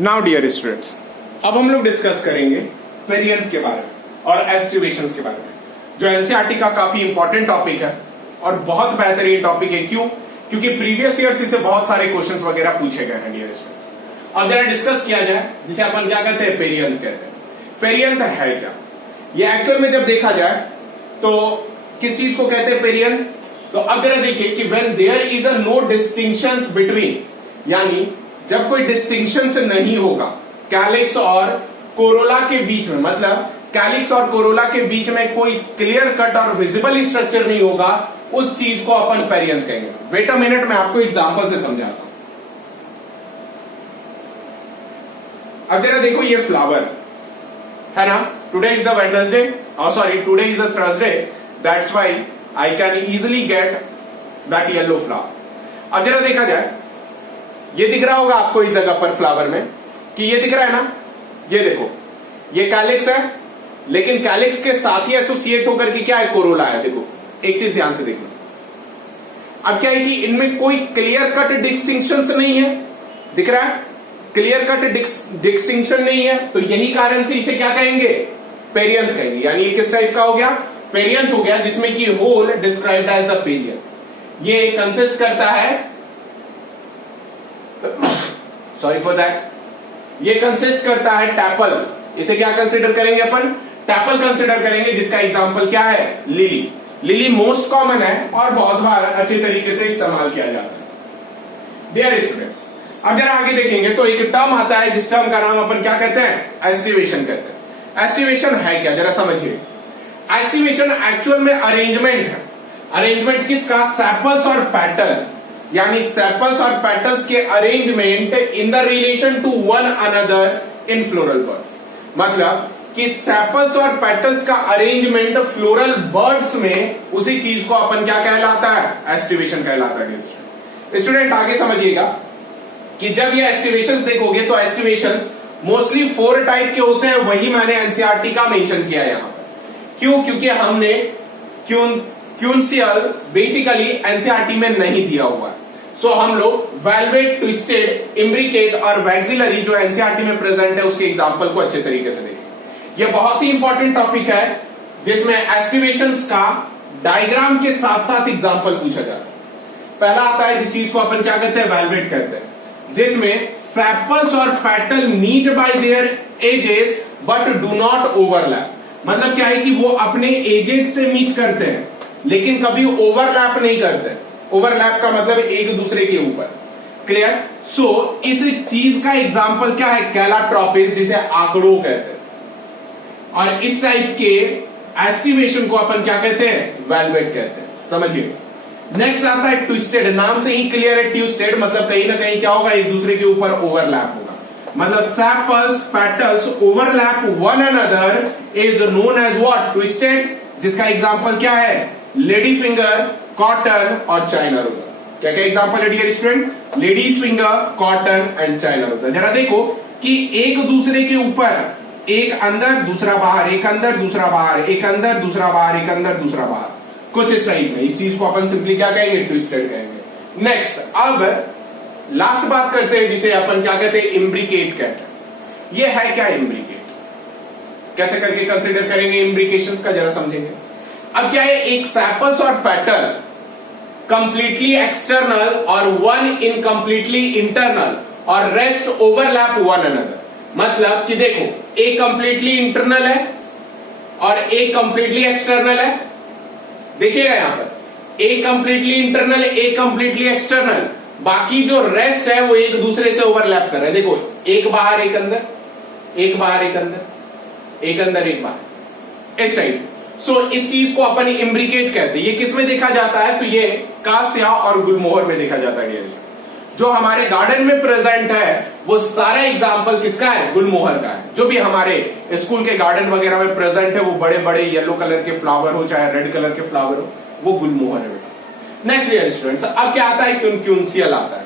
Now dear students, अब हम लोग डिस्कस करेंगे वेरिएंट के बारे में और एस्टिमेशंस के बारे में, जो एनसीईआरटी का काफी इंपॉर्टेंट टॉपिक है और बहुत बेहतरीन टॉपिक है। क्यों? क्योंकि प्रीवियस ईयर से बहुत सारे क्वेश्चंस वगैरह पूछे गए हैं डियर स्टूडेंट्स। अब जरा डिस्कस किया जाए जिसे अपन क्या कहते हैं, वेरिएंट कहते हैं। वेरिएंट है क्या? ये एक्चुअल में जब देखा जाए तो किस चीज को कहते हैं वेरिएंट? तो अब जरा देखिए कि when there is a no distinctions between, यानी जब कोई डिस्टिंक्शन नहीं होगा कैलिक्स और कोरोला के बीच में, मतलब कैलिक्स और कोरोला के बीच में कोई क्लियर कट और विजिबल स्ट्रक्चर नहीं होगा, उस चीज को अपन वेरिएंट कहेंगे। वेट अ मिनट, मैं आपको एग्जांपल से समझाता हूं। अब जरा देखो, ये फ्लावर है ना, today is the Wednesday, sorry today is the Thursday, that's why I can easily get that yellow flower. अब जरा देखा जाए, ये दिख रहा होगा आपको इस जगह पर फ्लावर में कि ये दिख रहा है ना, ये देखो ये कैलिक्स है, लेकिन कैलिक्स के साथ ही एसोसिएट होकर के क्या है, कोरोला है। देखो एक चीज ध्यान से देखो, अब क्या है कि इनमें कोई क्लियर कट डिस्टिंक्शन नहीं है, दिख रहा है, क्लियर कट डिस्टिंक्शन नहीं है, तो यही कारण से इसे क्या कहेंगे, वेरिएंट कहेंगे। यानी ये किस टाइप का हो गया, वेरिएंट हो गया, जिसमें कि whole described as the variant. ये कंसिस्ट करता है, सॉरी फॉर दैट, ये कंसिस्ट करता है टैपल्स। इसे क्या कंसिडर करेंगे अपन, टैपल कंसिडर करेंगे, जिसका एग्जांपल क्या है, लिली। लिली मोस्ट कॉमन है और बहुत बार अच्छे तरीके से इस्तेमाल किया जाता है। डियर स्टूडेंट्स, अब जरा आगे देखेंगे तो एक टर्म आता है, जिस टर्म का नाम अपन क्या कहते हैं, एस्टिमेशन कहते हैं। एस्टिमेशन है क्या, जरा समझिए। एस्टिमेशन एक्चुअल में अरेंजमेंट है। अरेंजमेंट किसका, सेपल्स और पेटल, यानी सेपल्स और पेटल्स के arrangement in the relation to one another in floral buds. मतलब कि सेपल्स और पेटल्स का अरेंजमेंट फ्लोरल बर्ड्स में, उसी चीज को अपन क्या कहलाता है, एस्टिमेशन कहलाता है। स्टूडेंट आगे समझिएगा कि जब ये एस्टिमेशंस देखोगे तो एस्टिमेशंस मोस्टली 4 टाइप के होते हैं, वही मैंने एनसीईआरटी का मेंशन किया यहां पर। क्यों? क्योंकि हमने क्यूंसियल बेसिकली एनसीईआरटी में नहीं दिया हुआ है। सो हम लोग वेलवेट, ट्विस्टेड, इम्ब्रिकेट और वैक्सिलरी जो एनसीईआरटी में प्रेजेंट है उसके एग्जांपल को अच्छे तरीके से देखें। यह बहुत ही इंपॉर्टेंट टॉपिक है, जिसमें एस्टिमेशंस का डायग्राम के साथ साथ एग्जांपल पूछा जाता है। पहला आता है जिस चीज को अपन क्या कहते हैं, वेलवेट कहते हैं, जिसमें सेपल्स और petal meet by their edges but do not overlap. मतलब क्या है कि वो अपने एजेस से मीट करते हैं लेकिन कभी ओवरलैप नहीं करते। ओवरलैप का मतलब एक दूसरे के ऊपर, क्लियर? सो इस चीज का एग्जांपल क्या है, कैलाट्रोपिस, जिसे आंकड़ों कहते हैं। और इस टाइप के एस्टिमेशन को अपन क्या कहते हैं, वेलवेट कहते हैं। समझिए। नेक्स्ट आता है ट्विस्टेड। नाम से ही क्लियर है, ट्विस्टेड मतलब कहीं ना कहीं क्या होगा, एक दूसरे के ऊपर ओवरलैप होगा। मतलब sepals petals overlap one another is known as what, twisted. जिसका एग्जांपल क्या है, लेडी फिंगर, कॉटन और चाइना रोजा। क्या क्या एग्जांपल है dear student, ladies finger, cotton and China rosa. जरा देखो कि एक दूसरे के ऊपर, एक अंदर दूसरा बाहर, एक अंदर दूसरा बाहर, एक अंदर दूसरा बाहर, एक अंदर दूसरा बाहर, कुछ इस टाइप में। इस चीज को अपन सिंपली क्या कहेंगे, ट्विस्टेड कहेंगे। नेक्स्ट, अब लास्ट बात करते हैं जिसे अपन क्या कहते हैं, इम्ब्रिकेट कहते हैं। ये है क्या इम्ब्रिकेट, कैसे करके कंसिडर करेंगे इम्ब्रिकेशंस का, जरा समझेंगे। अब क्या है, एक सेपल्स और पेटल कंप्लीटली एक्सटर्नल और वन इनकम्प्लीटली इंटरनल और रेस्ट ओवरलैप वन अनदर। मतलब कि देखो, एक कंप्लीटली इंटरनल है और एक कंप्लीटली एक्सटर्नल है। देखिएगा यहां पर, एक कंप्लीटली इंटरनल, एक कंप्लीटली एक्सटर्नल, बाकी जो रेस्ट है वो एक दूसरे से ओवरलैप कर रहे हैं। देखो, एक बाहर एक अंदर, एक बाहर एक अंदर, एक अंदर एक बाहर, इस टाइप। सो इस चीज को अपन इम्ब्रिकेट कहते हैं। ये किस में देखा जाता है, तो ये कांस्य और गुलमोहर में देखा जाता है। जो हमारे गार्डन में प्रेजेंट है वो सारा एग्जाम्पल किसका है, गुलमोहर का है। जो भी हमारे स्कूल के गार्डन वगैरह में प्रेजेंट है, वो बड़े बड़े येलो कलर के फ्लावर हो चाहे रेड कलर के फ्लावर हो, वो गुलमोहर है बेटा। नेक्स्ट डियर स्टूडेंट्स, अब क्या आता है, क्यूंसियल आता है।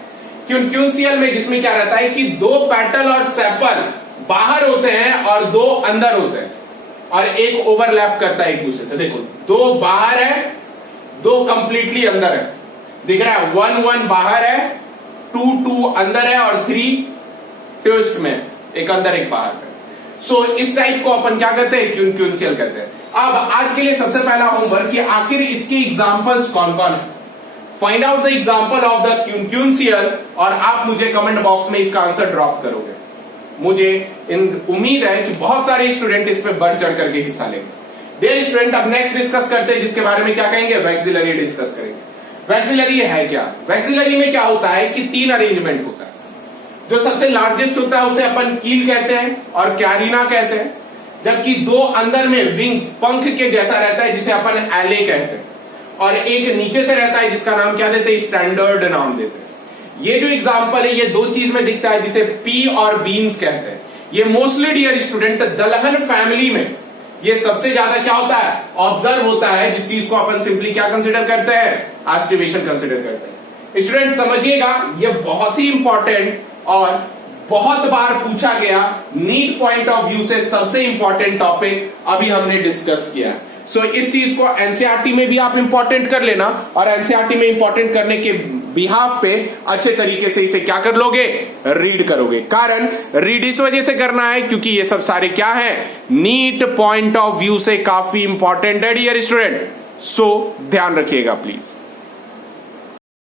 क्यूंसियल में जिसमें क्या रहता है कि 2 पेटल और सेपल बाहर होते हैं और 2 अंदर होते हैं और एक ओवरलैप करता है एक दूसरे से। देखो, 2 बाहर है, 2 कंप्लीटली अंदर है, दिख रहा है, 1 1 बाहर है, 2 2 अंदर है और 3 ट्विस्ट में, एक अंदर एक बाहर में। सो इस टाइप को अपन क्या कहते हैं, क्यूंक्यूंशियल कहते हैं। अब आज के लिए सबसे पहला होमवर्क कि आखिर इसके एग्जांपल्स कौन कौन है। Find out the example of the consequential और आप मुझे कमेंट बॉक्स में इसका आंसर ड्रॉप करोगे। मुझे उम्मीद है कि बहुत सारे स्टूडेंट इस पे बढ़ चढ़ करके हिस्सा लेंगे। डियर स्टूडेंट, अब नेक्स्ट डिस्कस करते हैं जिसके बारे में क्या कहेंगे, वैक्सिलरी डिस्कस करेंगे। वैक्सिलरी है क्या? वैक्सिलरी में क्या होता है कि 3 अरेंजमेंट होता है। जो सबसे लार्जेस्ट होता है उसे अपन कील कहते हैं और कैरिना कहते हैं, जबकि 2 अंदर में विंग्स, पंख के जैसा रहता है जिसे अपन एले कहते हैं, और एक नीचे से रहता है जिसका नाम क्या देते हैं, स्टैंडर्ड नाम देते हैं। ये जो एग्जांपल है ये 2 चीज में दिखता है जिसे पी और बीन्स कहते हैं। ये मोस्टली डियर स्टूडेंट दलहन फैमिली में ये सबसे ज्यादा क्या होता है, ऑब्जर्व होता है, जिस चीज को अपन सिंपली क्या कंसिडर करते हैं, एस्टिवेशन कंसिडर करते हैं। स्टूडेंट समझिएगा, ये बहुत ही इंपॉर्टेंट और बहुत बार पूछा गया नीट पॉइंट ऑफ व्यू से सबसे इंपॉर्टेंट टॉपिक अभी हमने डिस्कस किया। सो इस चीज को एनसीईआरटी में भी आप इंपॉर्टेंट कर लेना और एनसीईआरटी में इंपॉर्टेंट करने के बिहाफ पे अच्छे तरीके से इसे क्या कर लोगे, रीड करोगे। कारण रीड इस वजह से करना है क्योंकि ये सब सारे क्या है, नीट पॉइंट ऑफ व्यू से काफी इंपॉर्टेंट है डियर स्टूडेंट। सो ध्यान रखिएगा प्लीज।